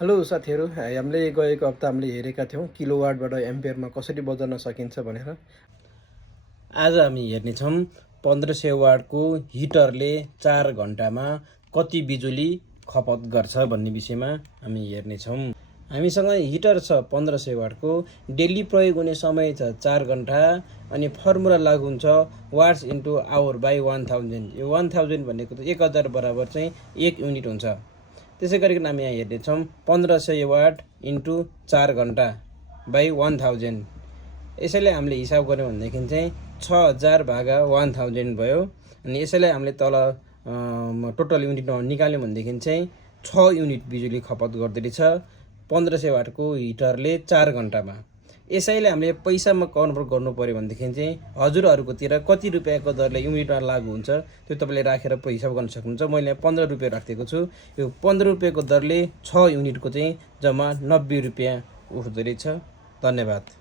Hello साथीहरू, हामीले गएको हप्ता हामीले हेरेका थियौँ किलोवाटबाट एम्पियरमा कसरी बदल्न सकिन्छ भनेर। आज हामी हेर्नेछौँ 1500 वाटको हिटरले 4 घन्टामा कति बिजुली खपत गर्छ भन्ने विषयमा हामी हेर्नेछौँ। हामीसँग हिटर छ 1500 वाटको, डेली प्रयोग हुने समय छ 4 घन्टा अनि फर्मुला लागु हुन्छ वाट्स इन्टु आवर बाई 1000। यो 1000 भनेको त 1000 बराबर चाहिँ 1 युनिट हुन्छ। त्यसै गरिकन हामी यहाँ हेर्नेछौँ 1500 वाट इन्टु 4 घन्टा बाई 1000। यसैले हामीले हिसाब गऱ्यौँ भनेदेखि चाहिँ 6000 भागा 1000 भयो। अनि यसैलाई हामीले तल टोटल युनिटमा निकाल्यौँ भनेदेखि चाहिँ 6 युनिट बिजुली खपत गर्दोरहेछ 1500 वाटको हिटरले 4 घन्टामा। यसैले हामीले पैसामा कन्भर्ट गर्नु पर्यो भनेदेखि चाहिँ हजुरहरूकोतिर कति रुपियाँको दरले युनिटमा लागु हुन्छ त्यो तपाईँले राखेर हिसाब गर्न सक्नुहुन्छ। मैले 15 रुपियाँ राखेको छु। यो 15 रुपियाँको दरले 6 युनिटको चाहिँ जम्मा 90 रुपियाँ उठ्दो रहेछ। धन्यवाद।